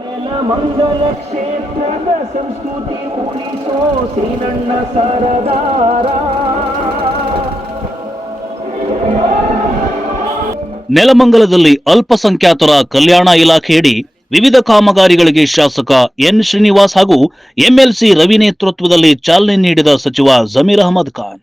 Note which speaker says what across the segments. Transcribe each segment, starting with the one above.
Speaker 1: ಮಂಗಲ ಕ್ಷೇತ್ರದ ಸಂಸ್ಕೃತಿ ಉಳಿಸೋ ಸೀನಣ್ಣ ಸರದಾರ.
Speaker 2: ನೆಲಮಂಗಲದಲ್ಲಿ ಅಲ್ಪಸಂಖ್ಯಾತರ ಕಲ್ಯಾಣ ಇಲಾಖೆಯಡಿ ವಿವಿಧ ಕಾಮಗಾರಿಗಳಿಗೆ ಶಾಸಕ ಎನ್ ಶ್ರೀನಿವಾಸ್ ಹಾಗೂ ಎಂಎಲ್ಸಿ ರವಿ ನೇತೃತ್ವದಲ್ಲಿ ಚಾಲನೆ ನೀಡಿದ ಸಚಿವ ಜಮೀರ್ ಅಹಮದ್ ಖಾನ್.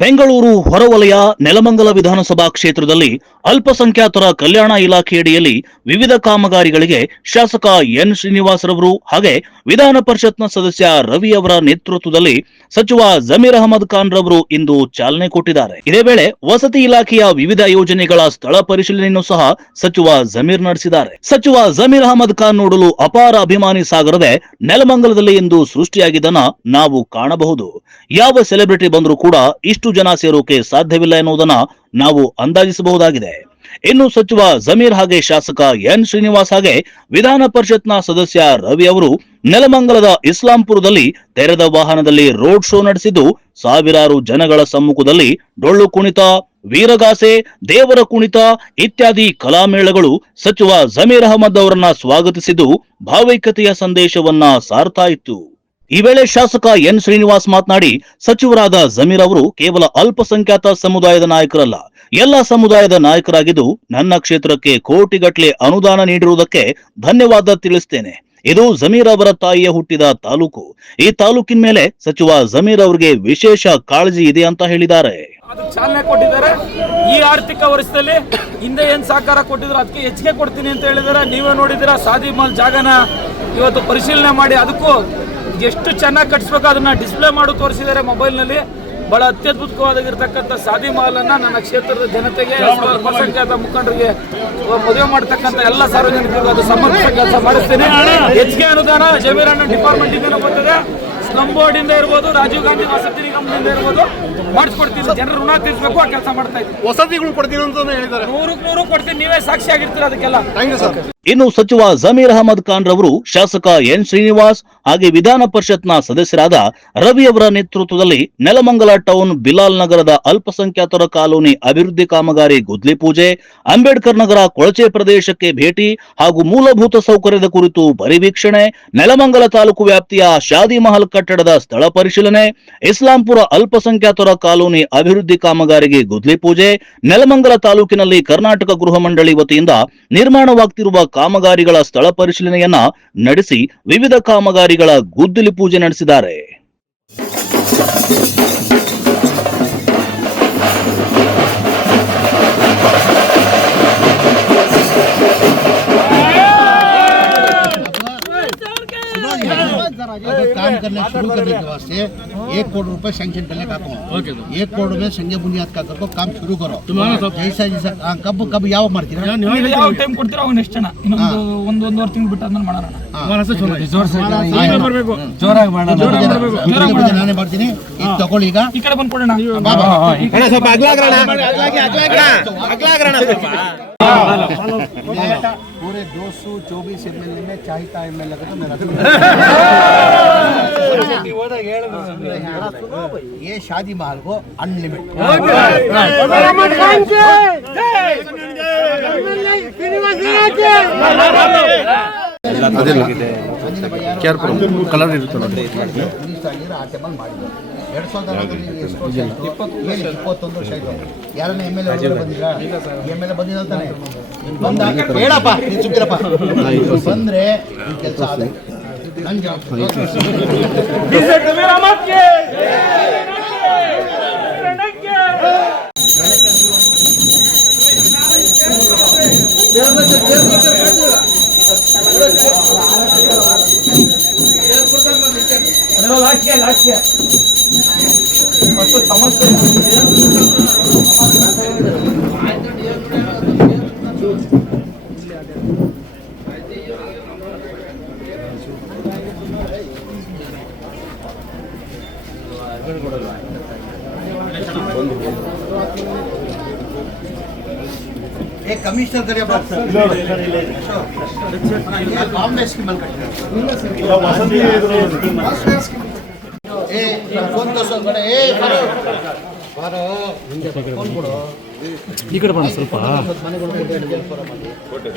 Speaker 2: ಬೆಂಗಳೂರು ಹೊರವಲಯ ನೆಲಮಂಗಲ ವಿಧಾನಸಭಾ ಕ್ಷೇತ್ರದಲ್ಲಿ ಅಲ್ಪಸಂಖ್ಯಾತರ ಕಲ್ಯಾಣ ಇಲಾಖೆಯಡಿಯಲ್ಲಿ ವಿವಿಧ ಕಾಮಗಾರಿಗಳಿಗೆ ಶಾಸಕ ಎನ್ ಶ್ರೀನಿವಾಸರವರು ಹಾಗೆ ವಿಧಾನ ಪರಿಷತ್ನ ಸದಸ್ಯ ರವಿ ಅವರ ನೇತೃತ್ವದಲ್ಲಿ ಸಚಿವ ಜಮೀರ್ ಅಹಮದ್ ಖಾನ್ ರವರು ಇಂದು ಚಾಲನೆ ಕೊಟ್ಟಿದ್ದಾರೆ. ಇದೇ ವೇಳೆ ವಸತಿ ಇಲಾಖೆಯ ವಿವಿಧ ಯೋಜನೆಗಳ ಸ್ಥಳ ಪರಿಶೀಲನೆಯನ್ನು ಸಹ ಸಚಿವ ಜಮೀರ್ ನಡೆಸಿದ್ದಾರೆ. ಸಚಿವ ಜಮೀರ್ ಅಹಮದ್ ಖಾನ್ ನೋಡಲು ಅಪಾರ ಅಭಿಮಾನಿ ಸಾಗರದೆ ನೆಲಮಂಗಲದಲ್ಲಿ ಇಂದು ಸೃಷ್ಟಿಯಾಗಿದ್ದನ್ನ ನಾವು ಕಾಣಬಹುದು. ಯಾವ ಸೆಲೆಬ್ರಿಟಿ ಬಂದರೂ ಕೂಡ ಇಷ್ಟು ಜನ ಸೇರೋಕೆ ಸಾಧ್ಯವಿಲ್ಲ ಎನ್ನುವುದನ್ನ ನಾವು ಅಂದಾಜಿಸಬಹುದಾಗಿದೆ. ಇನ್ನು ಸಚಿವ ಜಮೀರ್ ಹಾಗೆ ಶಾಸಕ ಎನ್ ಶ್ರೀನಿವಾಸ್ ಹಾಗೆ ವಿಧಾನ ಪರಿಷತ್ನ ಸದಸ್ಯ ರವಿ ಅವರು ನೆಲಮಂಗಲದ ಇಸ್ಲಾಂಪುರದಲ್ಲಿ ತೆರೆದ ವಾಹನದಲ್ಲಿ ರೋಡ್ ಶೋ ನಡೆಸಿದ್ದು ಸಾವಿರಾರು ಜನಗಳ ಸಮ್ಮುಖದಲ್ಲಿ ಡೊಳ್ಳು ಕುಣಿತ, ವೀರಗಾಸೆ, ದೇವರ ಕುಣಿತ ಇತ್ಯಾದಿ ಕಲಾಮೇಳಗಳು ಸಚಿವ ಜಮೀರ್ ಅಹಮದ್ ಅವರನ್ನ ಸ್ವಾಗತಿಸಿದ್ದು ಭಾವೈಕ್ಯತೆಯ ಸಂದೇಶವನ್ನ ಸಾರ್ತಾ ಈ ವೇಳೆ ಶಾಸಕ ಎನ್ ಶ್ರೀನಿವಾಸ್ ಮಾತನಾಡಿ, ಸಚಿವರಾದ ಜಮೀರ್ ಅವರು ಕೇವಲ ಅಲ್ಪಸಂಖ್ಯಾತ ಸಮುದಾಯದ ನಾಯಕರಲ್ಲ, ಎಲ್ಲ ಸಮುದಾಯದ ನಾಯಕರಾಗಿದ್ದು ನನ್ನ ಕ್ಷೇತ್ರಕ್ಕೆ ಕೋಟಿಗಟ್ಟಲೆ ಅನುದಾನ ನೀಡಿರುವುದಕ್ಕೆ ಧನ್ಯವಾದ ತಿಳಿಸ್ತೇನೆ. ಇದು ಜಮೀರ್ ಅವರ ತಾಯಿಯ ಹುಟ್ಟಿದ ತಾಲೂಕು. ಈ ತಾಲೂಕಿನ ಮೇಲೆ ಸಚಿವ ಜಮೀರ್ ಅವರಿಗೆ ವಿಶೇಷ ಕಾಳಜಿ ಇದೆ ಅಂತ ಹೇಳಿದ್ದಾರೆ.
Speaker 3: ಚಾಲನೆ ಕೊಟ್ಟಿದ್ದಾರೆ. ಈ ಆರ್ಥಿಕ ವರ್ಷದಲ್ಲಿ ಹಿಂದೆ ಏನ್ ಸಹಕಾರ ಕೊಟ್ಟಿದ್ರು ಅದಕ್ಕೆ ಹೆಚ್ಚಿಗೆ ಕೊಡ್ತೀನಿ ಅಂತ ಹೇಳಿದಾರೆ ನೀವೇ ನೋಡಿದಿರ ಸಾದಿ ಮಾಲ್ ಜಾಗನ ಇವತ್ತು ಪರಿಶೀಲನೆ ಮಾಡಿ, ಅದಕ್ಕೂ ಎಷ್ಟು ಚೆನ್ನಾಗಿ ಕಟ್ಸ್ಬೇಕು ಅದನ್ನ ಡಿಸ್ಪ್ಲೇ ಮಾಡಿ ತೋರಿಸಿದ್ದಾರೆ ಮೊಬೈಲ್ನಲ್ಲಿ ಬಹಳ ಅತ್ಯದ್ಭುತವಾಗಿರ್ತಕ್ಕಂಥ ಸಾದಿ ಮಾಲನ್ನ ನನ್ನ ಕ್ಷೇತ್ರದ ಜನತೆಗೆ ಅಲ್ಪಸಂಖ್ಯಾತ ಮುಖಂಡರಿಗೆ ಮದುವೆ ಮಾಡ್ತಕ್ಕಂಥ ಎಲ್ಲ ಸಾರ್ವಜನಿಕರಿಗೂ ಅದು ಸಮರ್ಪಕ ಕೆಲಸ ಮಾಡಿಸ್ತೇನೆ. ಹೆಚ್ಚಿಗೆ ಅನುದಾನ ಜಮೀರಣ್ಣ ಡಿಪಾರ್ಟ್ಮೆಂಟ್ ಇಂದ ಬರ್ತದೆ. ಸ್ಲಮ್ ಬೋರ್ಡ್ ಇಂದ ಇರ್ಬೋದು ರಾಜೀವ್ ಗಾಂಧಿ ವಸತಿ ನಿಗಮದಿಂದ ಇರ್ಬೋದು ಮಾಡಿಸ್ಕೊಡ್ತೀನಿ. ಜನರು ಋಣ ತೀರಿಸಬೇಕು ಆ ಕೆಲಸ ಮಾಡ್ತಾ ಇದ್ದೀನಿ.
Speaker 4: ವಸತಿಗಳು ಕೊಡ್ತೀನಿ ಅಂತ ಹೇಳಿದ್ದಾರೆ.
Speaker 3: ನೂರಕ್ಕೆ ನೂರು ಕೊಡ್ತೀನಿ ನೀವೇ ಸಾಕ್ಷಿ ಆಗಿರ್ತೀರ ಅದಕ್ಕೆಲ್ಲ.
Speaker 4: Thank you sir.
Speaker 2: ಇನ್ನು ಸಚಿವ ಜಮೀರ್ ಅಹಮದ್ ಖಾನ್ ರವರು ಶಾಸಕ ಎನ್ ಶ್ರೀನಿವಾಸ್ ಹಾಗೆ ವಿಧಾನ ಪರಿಷತ್ನ ಸದಸ್ಯರಾದ ರವಿ ಅವರ ನೇತೃತ್ವದಲ್ಲಿ ನೆಲಮಂಗಲ ಟೌನ್ ಬಿಲಾಲ್ ನಗರದ ಅಲ್ಪಸಂಖ್ಯಾತರ ಕಾಲೋನಿ ಅಭಿವೃದ್ಧಿ ಕಾಮಗಾರಿ ಗುದ್ಲಿ ಪೂಜೆ, ಅಂಬೇಡ್ಕರ್ ನಗರ ಕೊಳಚೆ ಪ್ರದೇಶಕ್ಕೆ ಭೇಟಿ ಹಾಗೂ ಮೂಲಭೂತ ಸೌಕರ್ಯದ ಕುರಿತು ಪರಿವೀಕ್ಷಣೆ, ನೆಲಮಂಗಲ ತಾಲೂಕು ವ್ಯಾಪ್ತಿಯ ಶಾದಿ ಮಹಲ್ ಕಟ್ಟಡದ ಸ್ಥಳ ಪರಿಶೀಲನೆ, ಇಸ್ಲಾಂಪುರ ಅಲ್ಪಸಂಖ್ಯಾತರ ಕಾಲೋನಿ ಅಭಿವೃದ್ಧಿ ಕಾಮಗಾರಿಗೆ ಗುದ್ಲಿ ಪೂಜೆ, ನೆಲಮಂಗಲ ತಾಲೂಕಿನಲ್ಲಿ ಕರ್ನಾಟಕ ಗೃಹ ಮಂಡಳಿ ವತಿಯಿಂದ ನಿರ್ಮಾಣವಾಗ್ತಿರುವ ಕಾಮಗಾರಿಗಳ ಸ್ಥಳ ಪರಿಶೀಲನೆಯನ್ನ ನಡೆಸಿ ವಿವಿಧ ಕಾಮಗಾರಿಗಳ ಗುದ್ದಲಿ ಪೂಜೆ ನಡೆಸಿದ್ದಾರೆ
Speaker 5: अगर काम करने शुरू करने के वास्ते एक करोड़ रुपए सैंक्शन करने का काम एक करोड़ में संजय बुनियाद का करो काम शुरू करो जैसा जैसा हाँ, कब कब ಯಾವ ಮಾಡ್ತೀರಾ
Speaker 3: ನೀವು ಯಾವ ಟೈಮ್ ಕೊಡ್ತೀರಾ ಅವಾಗ ನೆಕ್ಸ್ಟ್ ಜನ ಇನ್ನೊಂದು ಒಂದು ಒಂದೂವರೆ ತಿಂಗಳು ಬಿಟ್ಟು ಅದನ್ನ ಮಾಡೋಣ
Speaker 5: ಜೋರಾಗಿ ಮಾಡೋಣ ನಾನೇ ಮಾಡ್ತೀನಿ ಈಗ ತಗೊಳ್ಳಿ ಈಗ
Speaker 3: ಈ ಕಡೆ ಬಂದು ಕೊಡೋಣ
Speaker 5: पूरे दो सौ चौबीस एम एल ए में चाहता एम एल ए मेरा ये शादी महल को अनलिमिटेड
Speaker 4: ಕಲರ್ ಇರುತ್ತೆ ನೋಡಿ
Speaker 5: ಎರಡ್ ಸಾವಿರದ ಹನ್ನೊಂದರಲ್ಲಿ ಎಷ್ಟು ವರ್ಷ ಆಯಿತು ಏನು ಇಪ್ಪತ್ತೊಂದು ವರ್ಷ ಆಯ್ತು ಯಾರನ್ನ ಎಂ ಎಲ್ ಎ ಬಂದಿರಾ ಎಂ ಎಲ್ ಎ ಬಂದಿಲ್ಲ ಅಂತಾನೆ ಬಂದಾಗ ನೀನ್ ಬಂದ್ರೆ ಈ ಕೆಲಸ ಆದ ನನ್ ಜವಾಬ್ದಾರಿ
Speaker 3: लाठी है लाठी है और तो
Speaker 5: समझते हैं ಕಮಿಷನರ್ ಕರಿಯಪ್ಪ ಬಾಂಬೆ ಸ್ಕೀಮ್ ಅಲ್ಲಿ ಏ ಫೋನ್ ತೋರ್ಸೋದ್ ಬೇಡ ಏ ಬಾರೋ. ಬಾರೋ. ನಿಂಗೆ ಫೋನ್ ಕೊಡು
Speaker 4: ಈ ಕಡೆ ಬಣ್ಣ ಸ್ವಲ್ಪ.
Speaker 5: ಮನೆಗಳು ಕೊಟ್ಟು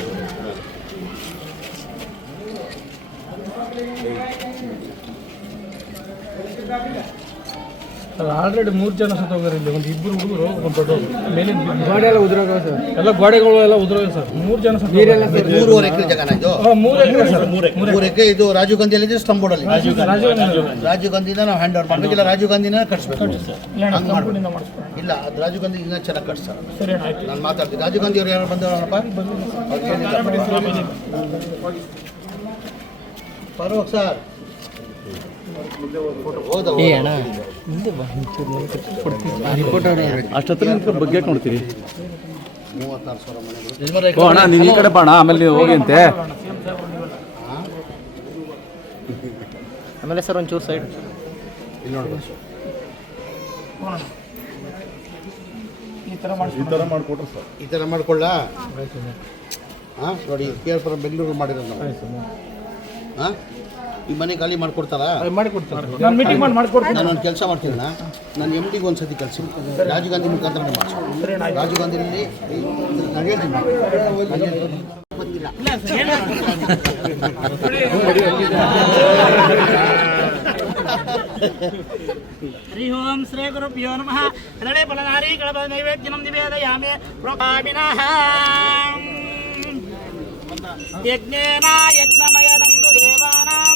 Speaker 6: ಆಲ್ರೆಡಿ ಮೂರು ಜನ ಸತ್ತೋಗಾರೆ ಇಲ್ಲಿ. ಒಂದು ಇಬ್ಬರು ಹುಡುಗರು ಒಂದು ದೊಡ್ಡ ಮೇಲಿನ ಗೋಡೆ ಎಲ್ಲ ಉದುರೋಗ ಸರ್. ಎಲ್ಲ ಗೋಡೆಗಳು ಎಲ್ಲ ಉದುರೋಗ ಸರ್. ಮೂರು ಜನ
Speaker 5: ಮೂರುವರೆ ಎಕರೆ ಜಗನ ಇದು.
Speaker 6: ಮೂರು ಎಕರೆ ಸರ್.
Speaker 5: ಮೂರು ಎಕರೆ. ಇದು ರಾಜೀವ್ ಗಾಂಧಿ ಅಲ್ಲಿ. ಸ್ಟಂಬೋರ್ಡಲ್ಲಿ
Speaker 6: ರಾಜೀವ್ ಗಾಂಧಿ.
Speaker 5: ರಾಜೀವ್ ಗಾಂಧಿನ ನಾವು ಹ್ಯಾಂಡ್ ಓವರ್ ಮಾಡಬೇಕು. ಇಲ್ಲ ರಾಜೀವ್ ಗಾಂಧಿನ ಕಟ್ಸ್ಬೇಕು.
Speaker 6: ಇಲ್ಲ
Speaker 5: ಅದು ರಾಜೀವ್ ಗಾಂಧಿ ಇನ್ನೂ ಚೆನ್ನಾಗಿ ಸರ್.
Speaker 6: ಸರಿ ಅಣ್ಣ ಆಯ್ತು.
Speaker 5: ನಾನು ಮಾತಾಡ್ತೀನಿ. ರಾಜೀವ್ ಗಾಂಧಿ ಅವ್ರು ಯಾರು ಬಂದವರಪ್ಪ? ಪರವಾಗಿ ಸರ್. ಹೌದಾ
Speaker 4: ಅಷ್ಟತ್ರ ಬಗ್ಗೆ ನೋಡ್ತೀರಿ? ಅಣ್ಣ ನೀವು ಈ ಕಡೆ ಬಾಣ ಆಮೇಲೆ ನೀವು ಹೋಗಿ ಅಂತೆ.
Speaker 6: ಆಮೇಲೆ ಸರ್ ಒಂಚೂರು ಸೈಡ್
Speaker 5: ಇಲ್ಲಿ ನೋಡ್ಬೋದು
Speaker 6: ಈ ಥರ ಸರ್
Speaker 5: ಈ ಥರ ಮಾಡ್ಕೊಳ್ಳ? ಹಾಂ ನೋಡಿ ಕೆ ಆರ್ ಪುರಂ ಬೆಂಗಳೂರು ಮಾಡಿರೋದು ನಾವು. ಹಾಂ ಈ ಮನೆ ಖಾಲಿ ಮಾಡ್ಕೊಡ್ತಾರ?
Speaker 6: ನಾನು ಮೀಟಿಂಗ್ ಮಾಡಿ ಮಾಡಿಕೊಡ್ತೀನಿ.
Speaker 5: ನಾನು ಒಂದು ಕೆಲಸ ಮಾಡ್ತೀನಿ ನಾನು ಎಂ ಡಿಗೆ ಒಂದು ಸತಿ ಕೆಲಸ ರಾಜೀವ್ ಗಾಂಧಿ ಮುಖಾಂತರ ಮಾಡಿಸಿ. ರಾಜೀವ್ ಗಾಂಧಿನಲ್ಲಿ ನಾನು ಹೇಳ್ತೀನಿ. ನಾನು ಹೇಳ್ತೀನಿ. ಬಂದಿಲ್ಲ
Speaker 7: ಹರಿ ಓಂ ಶ್ರೀ ಗುರುಭ್ಯೋ ನಮಃ. ಹರಳೆ ಫಲಧಾರಿ ಕಳಪ ನೈವೇದ್ಯ ನಿವೇದಯಾಮಿ ಪ್ರೋಕಾಮಿನಃ ಯಜ್ಞೇನ ಯಜ್ಞಮಯದಂ ತು ದೇವಾನಾಂ.